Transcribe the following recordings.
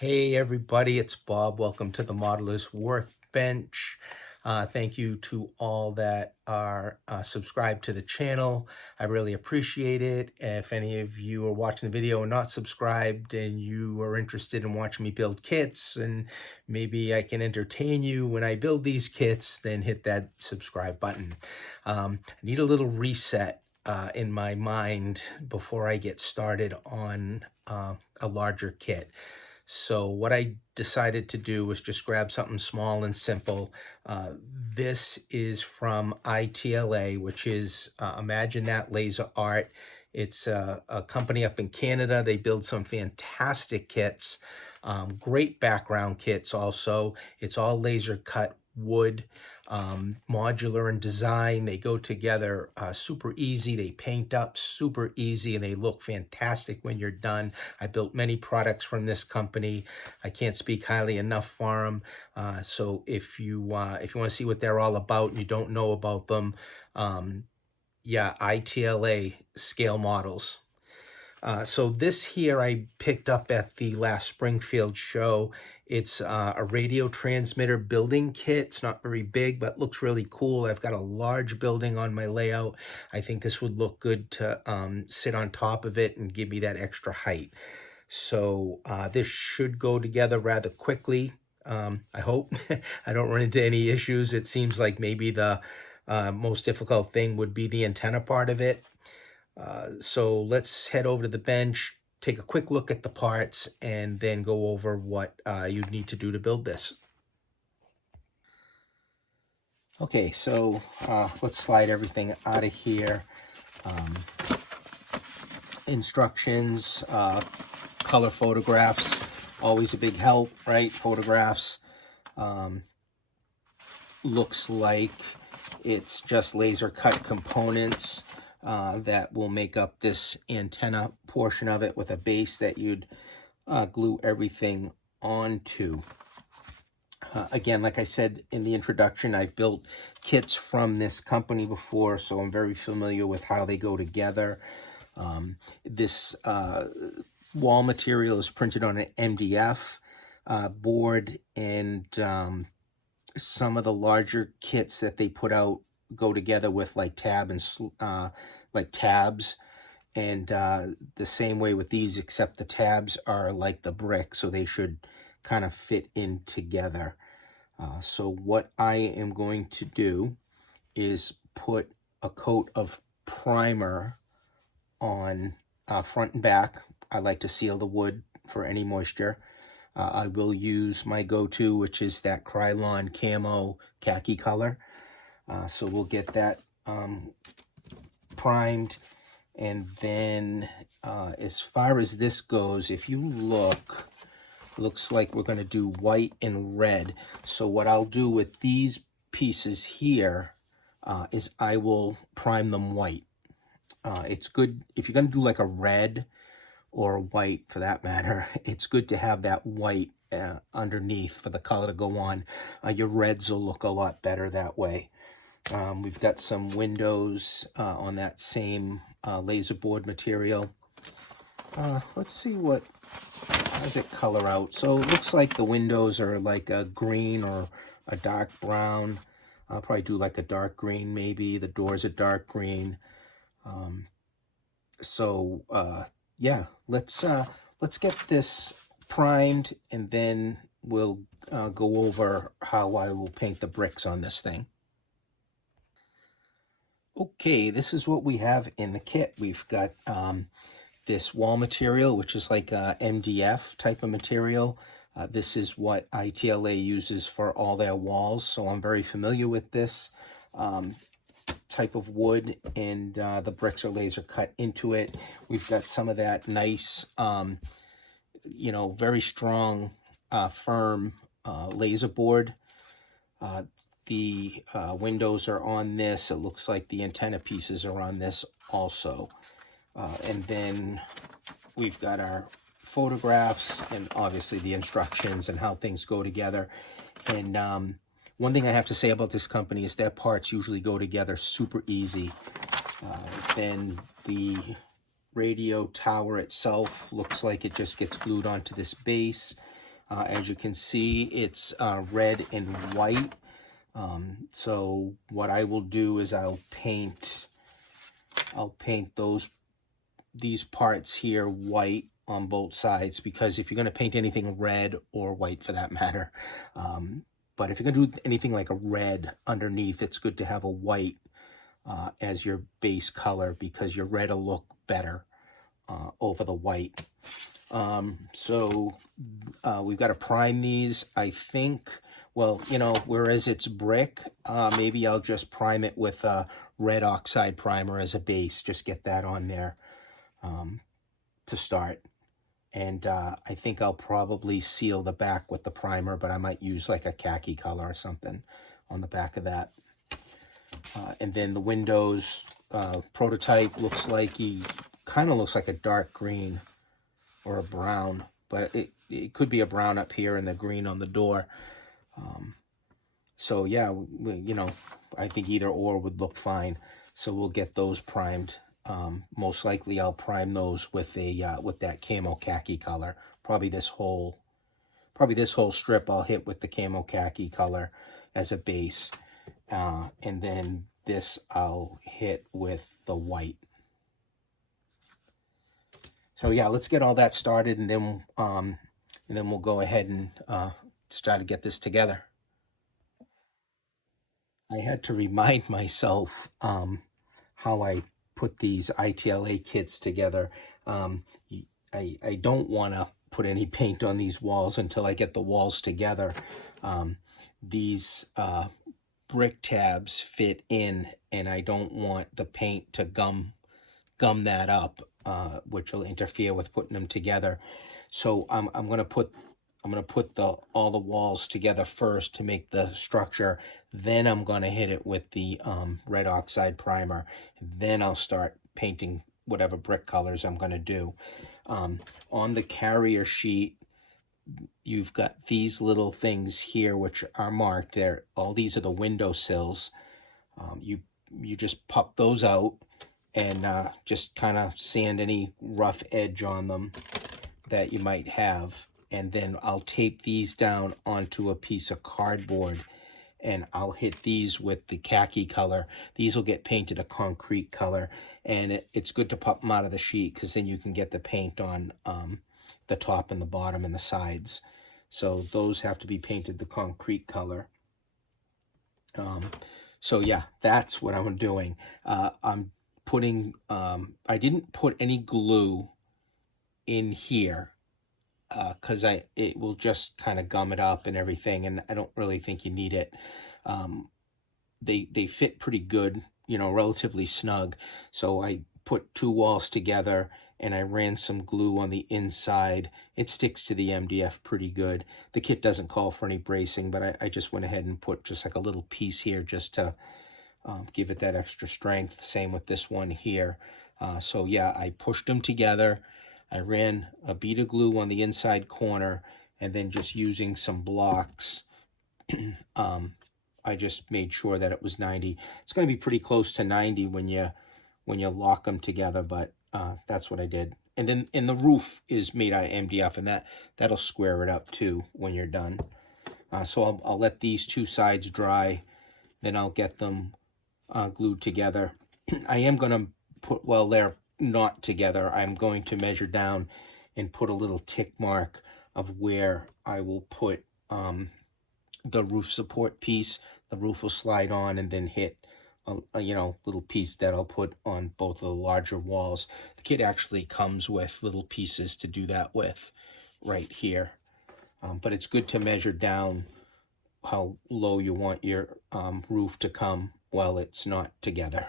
Hey everybody, it's Bob. Welcome to the Modeler's Workbench. Thank you to all that are subscribed to the channel. I really appreciate it. If any of you are watching the video and not subscribed and you are interested in watching me build kits and maybe I can entertain you when I build these kits, then hit that subscribe button. I need a little reset in my mind before I get started on a larger kit. So what I decided to do was just grab something small and simple. This is from ITLA, which is Imagine That Laser Art. It's a company up in Canada. They build some fantastic kits, great background kits also. It's all laser cut wood, modular in design. They go together super easy. They paint up super easy and they look fantastic when you're done. I built many products from this company. I can't speak highly enough for them. So if you want to see what they're all about and you don't know about them, yeah, ITLA scale models. So this here I picked up at the last Springfield show. It's a radio transmitter building kit. It's not very big, but looks really cool. I've got a large building on my layout. I think this would look good to sit on top of it and give me that extra height. So this should go together rather quickly. I hope I don't run into any issues. It seems like maybe the most difficult thing would be the antenna part of it. So let's head over to the bench, take a quick look at the parts, and then go over what you'd need to do to build this. Okay, so let's slide everything out of here. Instructions, color photographs, always a big help, right? Photographs. Looks like it's just laser cut components that will make up this antenna portion of it with a base that you'd glue everything onto. Again, like I said in the introduction, I've built kits from this company before, so I'm very familiar with how they go together. This wall material is printed on an MDF board, and some of the larger kits that they put out go together with like tabs, and the same way with these, except the tabs are like the brick, so they should kind of fit in together. So what I am going to do is put a coat of primer on front and back. I like to seal the wood for any moisture. I will use my go-to, which is that Krylon Camo khaki color. So we'll get that primed. And then as far as this goes, if you look, looks like we're going to do white and red. So what I'll do with these pieces here is I will prime them white. It's good if you're going to do like a red or white for that matter, it's good to have that white underneath for the color to go on. Your reds will look a lot better that way. We've got some windows on that same laser board material. Let's see how does it color out. So it looks like the windows are like a green or a dark brown. I'll probably do like a dark green maybe. The doors are dark green. Yeah, let's get this primed, and then we'll go over how I will paint the bricks on this thing. Okay, this is what we have in the kit. We've got this wall material, which is like a MDF type of material. This is what ITLA uses for all their walls, so I'm very familiar with this type of wood, and the bricks are laser cut into it. We've got some of that nice, very strong, firm laser board. The windows are on this. It looks like the antenna pieces are on this also. And then we've got our photographs and obviously the instructions and how things go together. And one thing I have to say about this company is their parts usually go together super easy. Then the radio tower itself looks like it just gets glued onto this base. As you can see, it's red and white. So what I will do is I'll paint these parts here white on both sides, because if you're going to paint anything red, or white for that matter, but if you're going to do anything like a red underneath, it's good to have a white as your base color, because your red will look better over the white. So we've got to prime these, I think. Well, you know, whereas it's brick, maybe I'll just prime it with a red oxide primer as a base. Just get that on there to start. And I think I'll probably seal the back with the primer, but I might use like a khaki color or something on the back of that. And then the windows prototype looks like kind of looks like a dark green or a brown, but it could be a brown up here and the green on the door. So yeah, you know, I think either or would look fine. So we'll get those primed. Most likely I'll prime those with that camo khaki color. Probably this whole strip I'll hit with the camo khaki color as a base. And then this I'll hit with the white. So yeah, let's get all that started, and then we'll go ahead and start to get this together. I had to remind myself how I put these ITLA kits together. I don't want to put any paint on these walls until I get the walls together. These brick tabs fit in, and I don't want the paint to gum that up, which will interfere with putting them together. So I'm gonna put all the walls together first to make the structure. Then I'm gonna hit it with the red oxide primer. Then I'll start painting whatever brick colors I'm gonna do. On the carrier sheet, you've got these little things here which are marked there. All these are the window sills. You just pop those out and just kind of sand any rough edge on them that you might have. And then I'll tape these down onto a piece of cardboard, and I'll hit these with the khaki color. These will get painted a concrete color, and it's good to pop them out of the sheet, because then you can get the paint on the top and the bottom and the sides. So those have to be painted the concrete color. So yeah, that's what I'm doing. I'm putting, I didn't put any glue in here because it will just kind of gum it up and everything, and I don't really think you need it. They fit pretty good, you know, relatively snug. So I put two walls together and I ran some glue on the inside. It sticks to the MDF pretty good. The kit doesn't call for any bracing, but I just went ahead and put just like a little piece here just to give it that extra strength. Same with this one here. So yeah, I pushed them together. I ran a bead of glue on the inside corner, and then just using some blocks, I just made sure that it was 90. It's going to be pretty close to 90 when you lock them together, but that's what I did. And then the roof is made out of MDF, and that'll square it up too when you're done. So I'll let these two sides dry, then I'll get them glued together. I am going to put, well, they're not together, I'm going to measure down and put a little tick mark of where I will put the roof support piece. The roof will slide on and then hit a little piece that I'll put on both of the larger walls. The kit actually comes with little pieces to do that with right here. But it's good to measure down how low you want your roof to come while it's not together.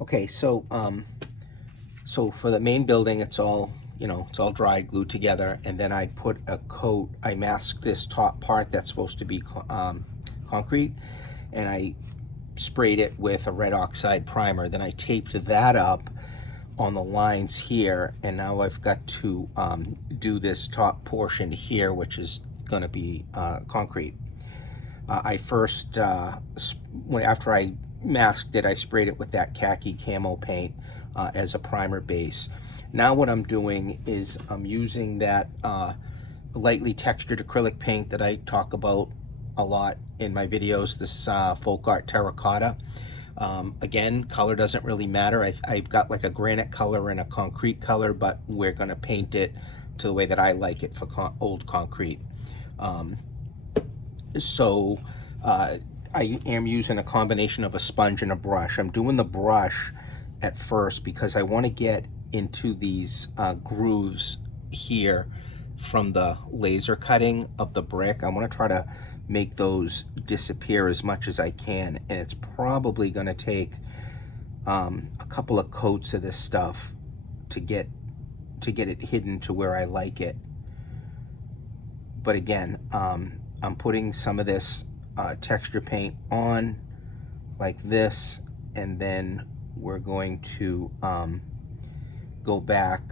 Okay, so for the main building, it's all, it's all dried, glued together, and then I put a coat. I masked this top part that's supposed to be concrete, and I sprayed it with a red oxide primer. Then I taped that up on the lines here, and now I've got to do this top portion here, which is going to be concrete. I first, after I masked it, I sprayed it with that khaki camo paint as a primer base. Now what I'm doing is I'm using that lightly textured acrylic paint that I talk about a lot in my videos, this folk art terracotta. Again, color doesn't really matter. I've got like a granite color and a concrete color, but we're going to paint it to the way that I like it for old concrete. So I am using a combination of a sponge and a brush. I'm doing the brush at first because I want to get into these grooves here from the laser cutting of the brick. I want to try to make those disappear as much as I can, and it's probably going to take a couple of coats of this stuff to get it hidden to where I like it. But again, I'm putting some of this texture paint on like this, and then we're going to go back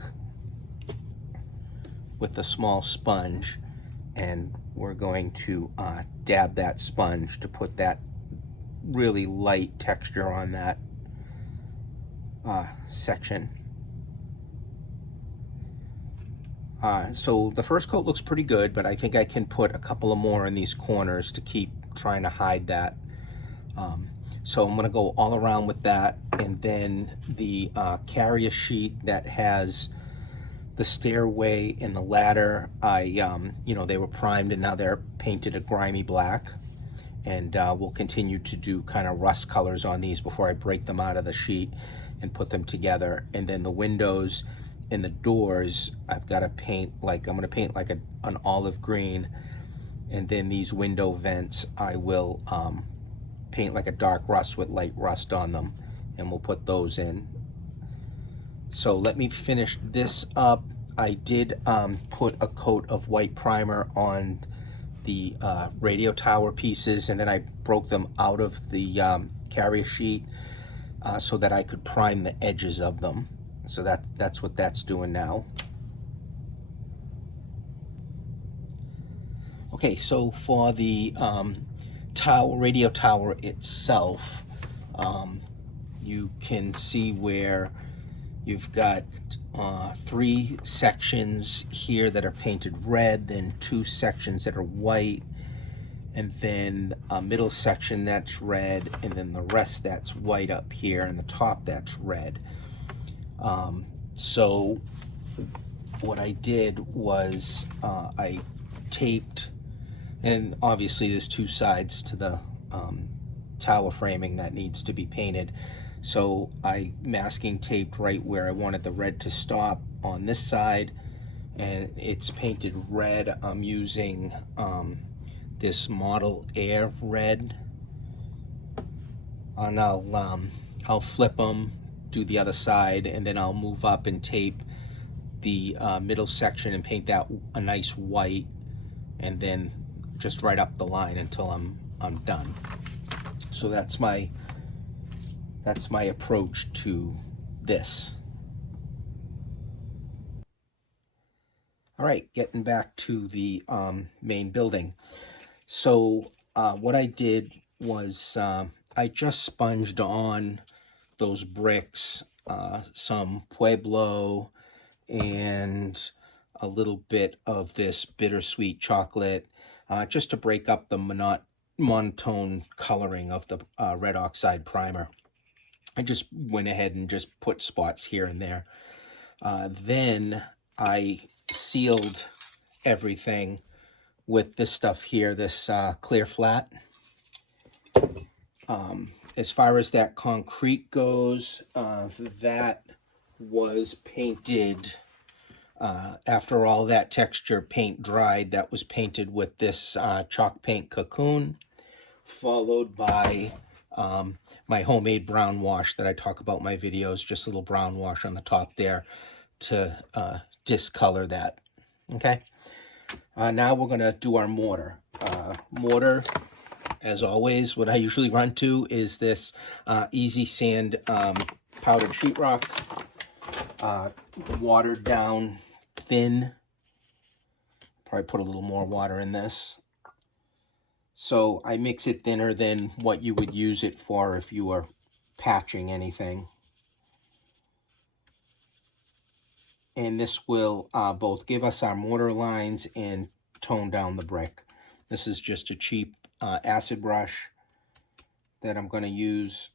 with a small sponge, and we're going to dab that sponge to put that really light texture on that section. So the first coat looks pretty good, but I think I can put a couple of more in these corners to keep trying to hide that. So I'm going to go all around with that, and then the carrier sheet that has the stairway and the ladder, you know, they were primed and now they're painted a grimy black, and we'll continue to do kind of rust colors on these before I break them out of the sheet and put them together. And then the windows and the doors, I've got to paint like, I'm going to paint like an olive green, and then these window vents I will paint like a dark rust with light rust on them, and we'll put those in. So let me finish this up. I did put a coat of white primer on the radio tower pieces, and then I broke them out of the carrier sheet so that I could prime the edges of them. So that's what that's doing now. Okay, so for the radio tower itself, you can see where you've got 3 sections here that are painted red, then 2 sections that are white, and then a middle section that's red, and then the rest that's white up here, and the top that's red. So what I did was I taped, and obviously there's 2 sides to the tower framing that needs to be painted. So I masking taped right where I wanted the red to stop on this side, and it's painted red. I'm using this Model Air red, and I'll flip them, do the other side, and then I'll move up and tape the middle section and paint that a nice white, and then just right up the line until I'm done. So that's my approach to this. All right, getting back to the main building. So what I did was I just sponged on those bricks some Pueblo and a little bit of this bittersweet chocolate, just to break up the monotone coloring of the red oxide primer. I just went ahead and just put spots here and there. Then I sealed everything with this stuff here, this clear flat. As far as that concrete goes, that was painted after all that texture paint dried. That was painted with this chalk paint cocoon, followed by my homemade brown wash that I talk about in my videos, just a little brown wash on the top there to discolor that. Okay, now we're going to do our mortar. Mortar, as always, what I usually run to is this Easy Sand powdered sheetrock, watered down thin. Probably put a little more water in this. So I mix it thinner than what you would use it for if you were patching anything. and this will both give us our mortar lines and tone down the brick. This is just a cheap acid brush that I'm going to use,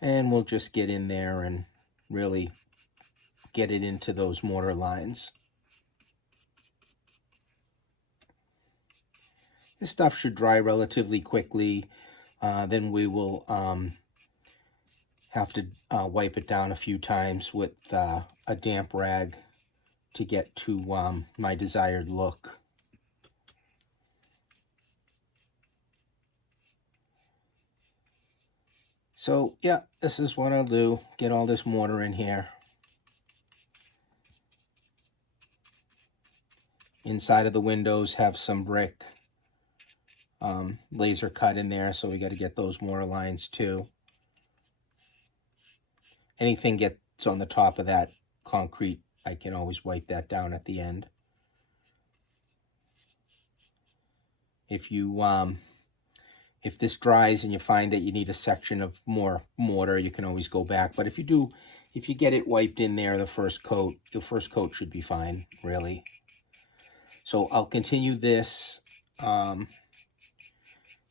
and we'll just get in there and really get it into those mortar lines. This stuff should dry relatively quickly. Then we will have to wipe it down a few times with a damp rag to get to my desired look. So yeah, this is what I'll do. Get all this mortar in here. Inside of the windows have some brick laser cut in there, so we got to get those mortar lines too. Anything gets on the top of that concrete, I can always wipe that down at the end. If this dries and you find that you need a section of more mortar, you can always go back. But if you get it wiped in there, the first coat should be fine, really. So I'll continue this and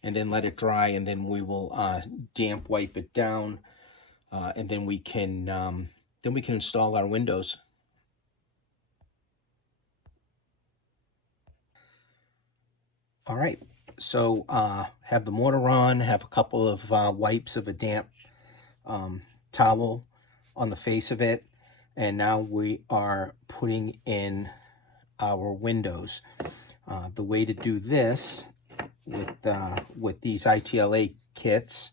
then let it dry, and then we will damp wipe it down, and then we can install our windows. All right, so have the mortar on, have a couple of wipes of a damp towel on the face of it, and now we are putting in our windows. The way to do this with these ITLA kits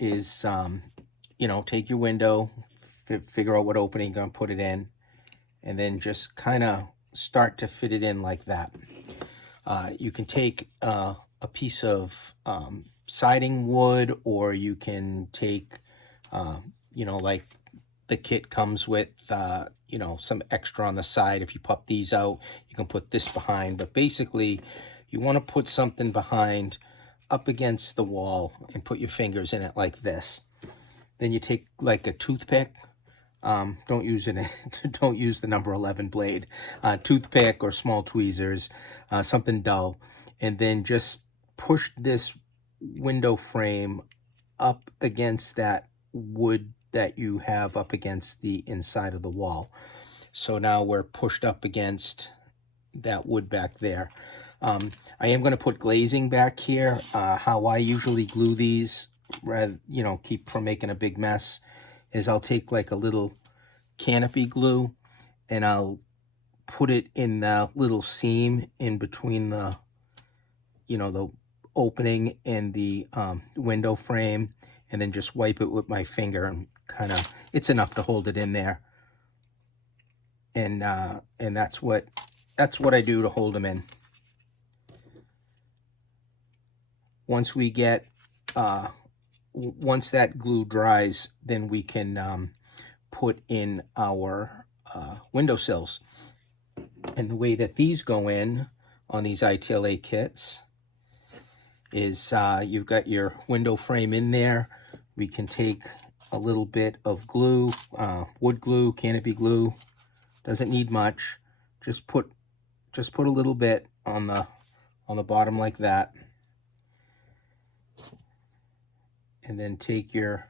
is, take your window, figure out what opening you're going to put it in, and then just kind of start to fit it in like that. You can take a piece of siding wood, or you can take, like the kit comes with, some extra on the side. If you pop these out, you can put this behind. But basically, you want to put something behind up against the wall and put your fingers in it like this. Then you take like a toothpick. Don't use the number 11 blade. Toothpick or small tweezers, something dull, and then just push this window frame up against that wood that you have up against the inside of the wall. So now we're pushed up against that wood back there. I am going to put glazing back here. How I usually glue these, rather, keep from making a big mess, is I'll take like a little canopy glue and I'll put it in the little seam in between the, the opening and the window frame, and then just wipe it with my finger, and it's enough to hold it in there. And that's what I do to hold them in. Once we get once that glue dries, then we can put in our windowsills. And the way that these go in on these ITLA kits is you've got your window frame in there. We can take a little bit of glue, wood glue, canopy glue. Doesn't need much. Just put a little bit on the bottom like that, and then take your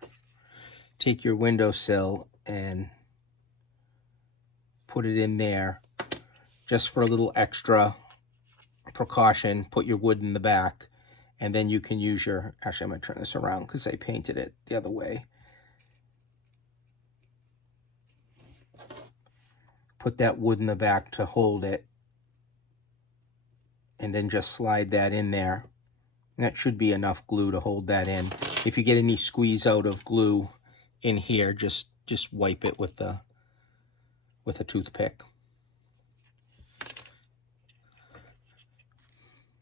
windowsill and put it in there. Just for a little extra precaution, put your wood in the back, and then you can use your, actually I'm going to turn this around because I painted it the other way. Put that wood in the back to hold it, and then just slide that in there. And that should be enough glue to hold that in. If you get any squeeze out of glue in here, just wipe it with a toothpick.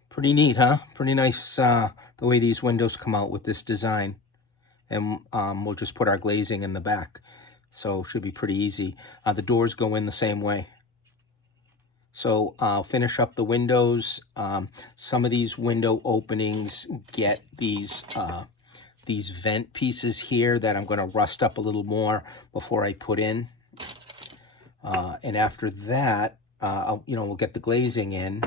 Pretty neat, huh? Pretty nice the way these windows come out with this design. And we'll just put our glazing in the back. So it should be pretty easy. The doors go in the same way. So I'll finish up the windows. Some of these window openings get these vent pieces here that I'm going to rust up a little more before I put in. And after that, we'll get the glazing in.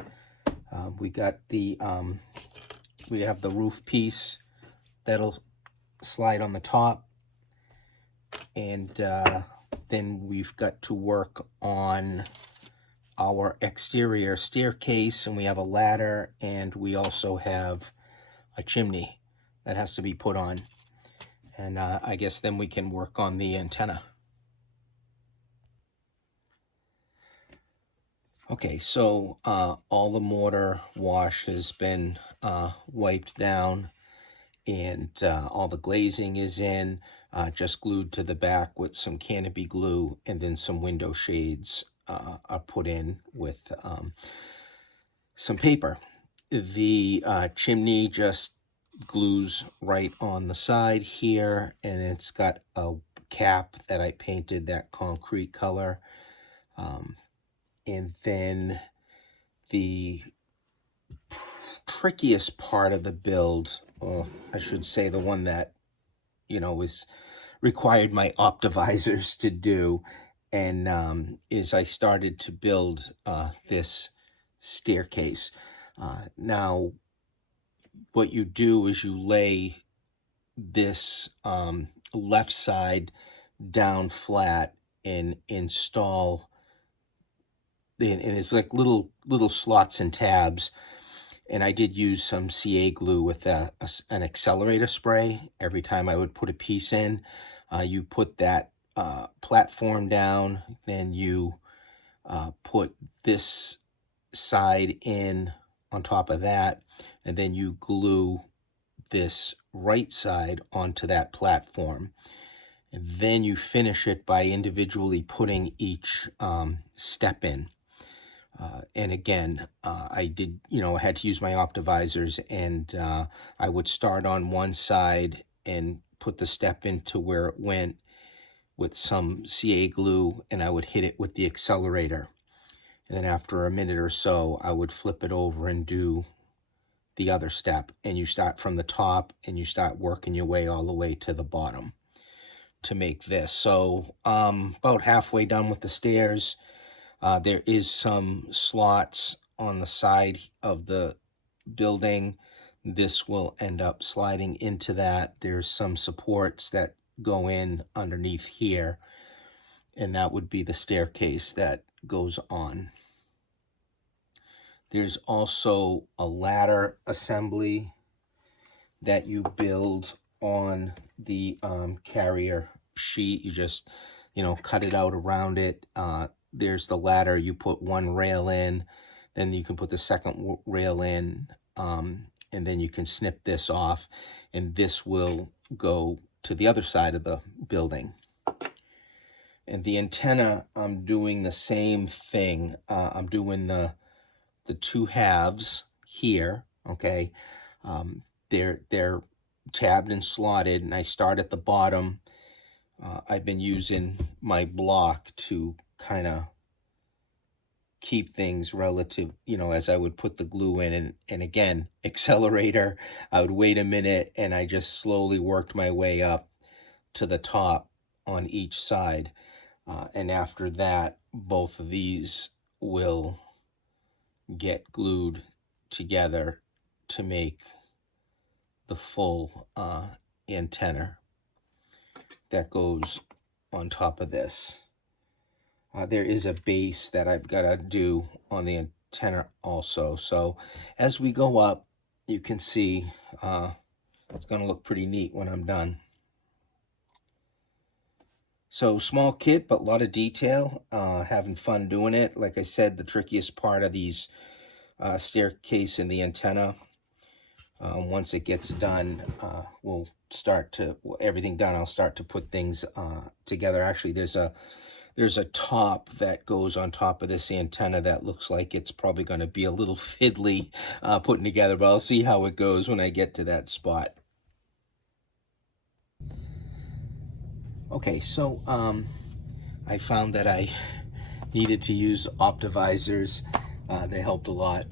We got we have the roof piece that'll slide on the top, and then we've got to work on our exterior staircase, and we have a ladder, and we also have a chimney that has to be put on. And I guess then we can work on the antenna. Okay, so all the mortar wash has been wiped down, and all the glazing is in, just glued to the back with some canopy glue, and then some window shades are put in with some paper. The chimney just glues right on the side here, and it's got a cap that I painted that concrete color. And then the trickiest part of the build, or I should say the one that, is required my optivisors to do, and is I started to build this staircase. Now, what you do is you lay this left side down flat and install, and it's like little slots and tabs. And I did use some CA glue with an accelerator spray. Every time I would put a piece in, you put that platform down, then you put this side in on top of that, and then you glue this right side onto that platform. And then you finish it by individually putting each step in. And again, I did, I had to use my optivisors, and I would start on one side and put the step into where it went with some CA glue, and I would hit it with the accelerator. And then after a minute or so, I would flip it over and do the other step. And you start from the top and you start working your way all the way to the bottom to make this. So about halfway done with the stairs. There is some slots on the side of the building. This will end up sliding into that. There's some supports that go in underneath here, and that would be the staircase that goes on. There's also a ladder assembly that you build on the carrier sheet. You just, cut it out around it. There's the ladder. You put one rail in, then you can put the second rail in, and then you can snip this off, and this will go to the other side of the building. And the antenna, I'm doing the same thing. I'm doing the two halves here, okay? They're tabbed and slotted, and I start at the bottom. I've been using my block to kind of keep things relative, as I would put the glue in, and again, accelerator, I would wait a minute, and I just slowly worked my way up to the top on each side. And after that, both of these will get glued together to make the full antenna that goes on top of this. There is a base that I've got to do on the antenna also. So as we go up, you can see it's going to look pretty neat when I'm done. So small kit, but a lot of detail, having fun doing it. Like I said, the trickiest part of these staircase and the antenna, once it gets done, we'll start to, everything done, I'll start to put things together. Actually, there's a top that goes on top of this antenna that looks like it's probably going to be a little fiddly putting together, but I'll see how it goes when I get to that spot. Okay, so I found that I needed to use optivisors. They helped a lot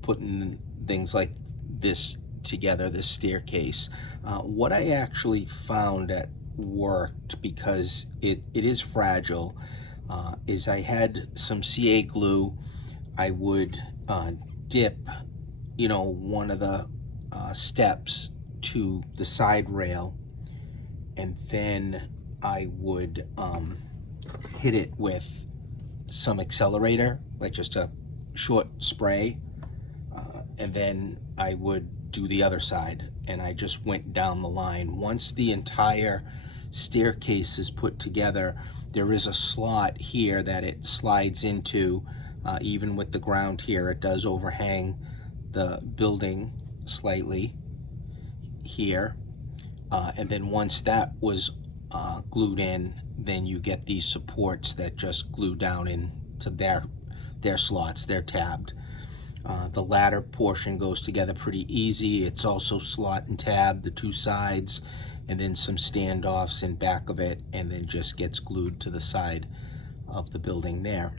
putting things like this together, this staircase. What I actually found that worked, because it is fragile, is I had some CA glue. I would dip, one of the steps to the side rail, and then I would hit it with some accelerator, like just a short spray, and then I would do the other side, and I just went down the line. Once the entire staircase is put together, there is a slot here that it slides into. Even with the ground here, it does overhang the building slightly here. And then once that was glued in, then you get these supports that just glue down into their slots. They're tabbed. The ladder portion goes together pretty easy. It's also slot and tab, the two sides, and then some standoffs in back of it, and then just gets glued to the side of the building there.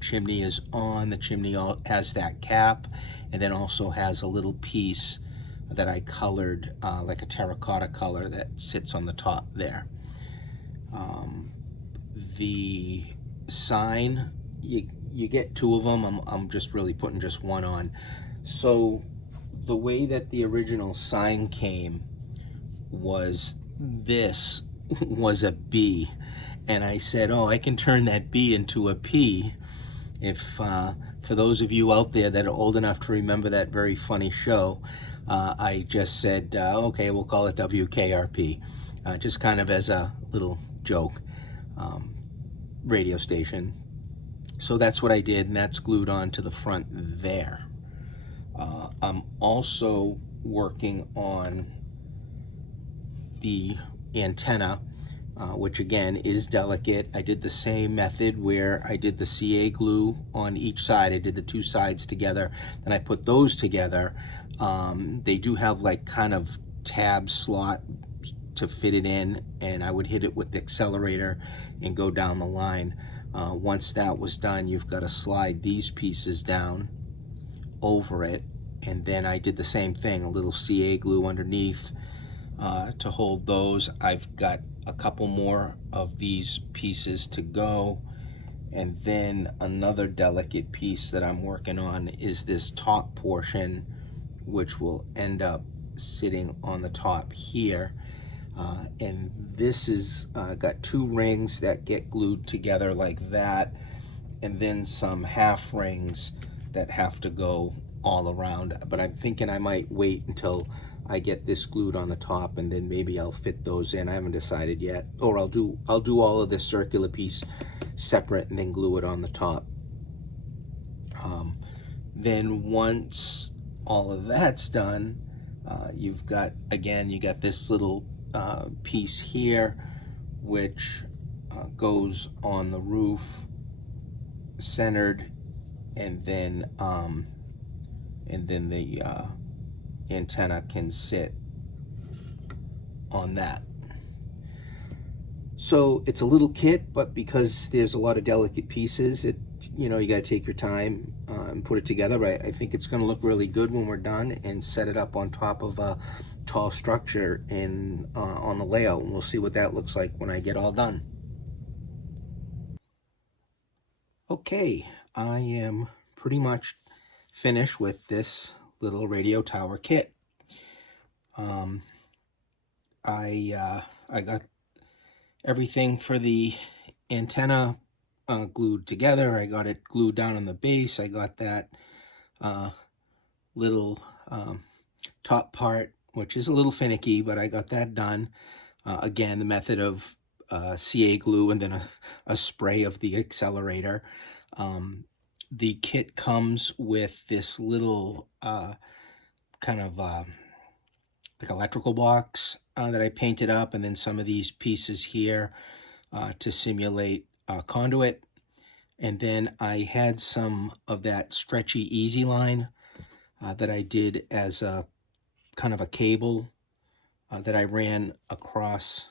Chimney is on. The chimney has that cap, and then also has a little piece that I colored like a terracotta color that sits on the top there. The sign, you get two of them. I'm just really putting just one on. So the way that the original sign came was this was a B, and I said, oh, I can turn that B into a P. If for those of you out there that are old enough to remember that very funny show, I just said, okay, we'll call it WKRP, just kind of as a little joke radio station. So that's what I did, and that's glued on to the front there. I'm also working on the antenna, which again is delicate. I did the same method where I did the CA glue on each side. I did the two sides together, then I put those together. They do have like kind of tab slot to fit it in, and I would hit it with the accelerator and go down the line. Once that was done, you've got to slide these pieces down over it, and then I did the same thing, a little CA glue underneath to hold those. I've got a couple more of these pieces to go, and then another delicate piece that I'm working on is this top portion, which will end up sitting on the top here. And this is got two rings that get glued together like that, and then some half rings that have to go all around. But I'm thinking I might wait until I get this glued on the top, and then maybe I'll fit those in. I haven't decided yet. Or I'll do all of this circular piece separate and then glue it on the top. Then once all of that's done, you've got, again, you got this little piece here, which goes on the roof, centered, and then the antenna can sit on that. So it's a little kit, but because there's a lot of delicate pieces, you got to take your time and put it together. I think it's going to look really good when we're done and set it up on top of a tall structure in on the layout, and we'll see what that looks like when I get all done. Okay, I am pretty much finished with this little radio tower kit. I got everything for the antenna glued together. I got it glued down on the base. I got that little top part, which is a little finicky, but I got that done. Again, the method of CA glue and then a spray of the accelerator. The kit comes with this little kind of like electrical box that I painted up, and then some of these pieces here to simulate conduit. And then I had some of that stretchy easy line that I did as a kind of a cable that I ran across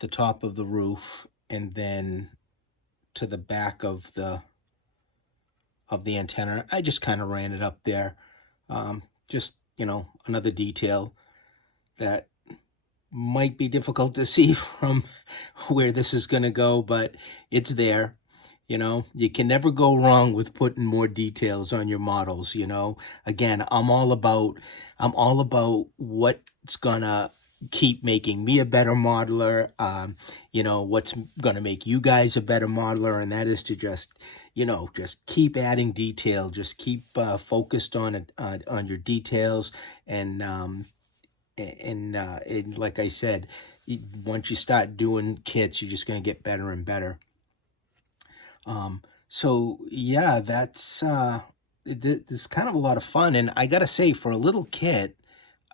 the top of the roof and then to the back of the antenna. I just kind of ran it up there. Just, another detail that might be difficult to see from where this is going to go, but it's there. You know, you can never go wrong with putting more details on your models, you know. Again, I'm all about what's gonna keep making me a better modeler, you know, what's gonna make you guys a better modeler, and that is to just, you know, just keep adding detail, just keep focused on it, on your details, and and like I said, once you start doing kits, you're just gonna get better and better. So yeah, this is kind of a lot of fun, and I gotta say, for a little kit,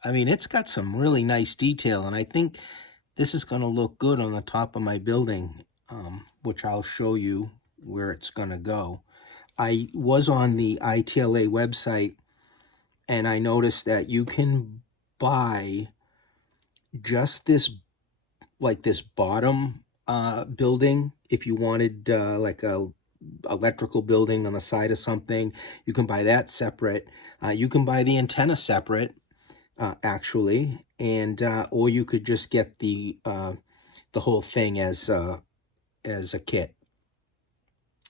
I mean, it's got some really nice detail, and I think this is gonna look good on the top of my building, which I'll show you where it's gonna go. I was on the ITLA website, and I noticed that you can buy just this, like this bottom building. If you wanted like a electrical building on the side of something, you can buy that separate. You can buy the antenna separate, actually, and or you could just get the whole thing as a kit.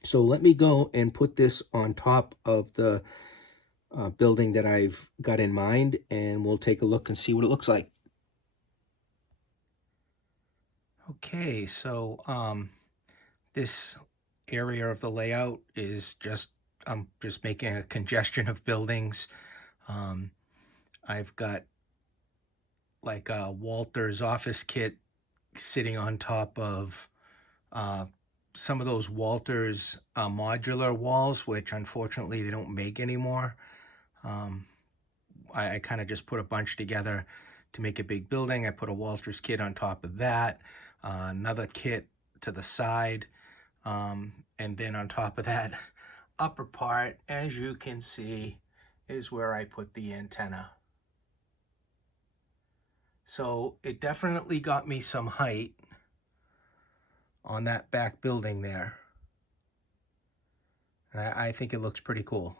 So let me go and put this on top of the building that I've got in mind, and we'll take a look and see what it looks like. Okay, so this area of the layout is just, I'm just making a congestion of buildings. Um, I've got like a Walter's office kit sitting on top of uh, some of those Walters modular walls, which unfortunately they don't make anymore. Um, I kind of just put a bunch together to make a big building. I put a Walters kit on top of that, another kit to the side, and then on top of that upper part, as you can see, is where I put the antenna. So it definitely got me some height on that back building there. And I think it looks pretty cool.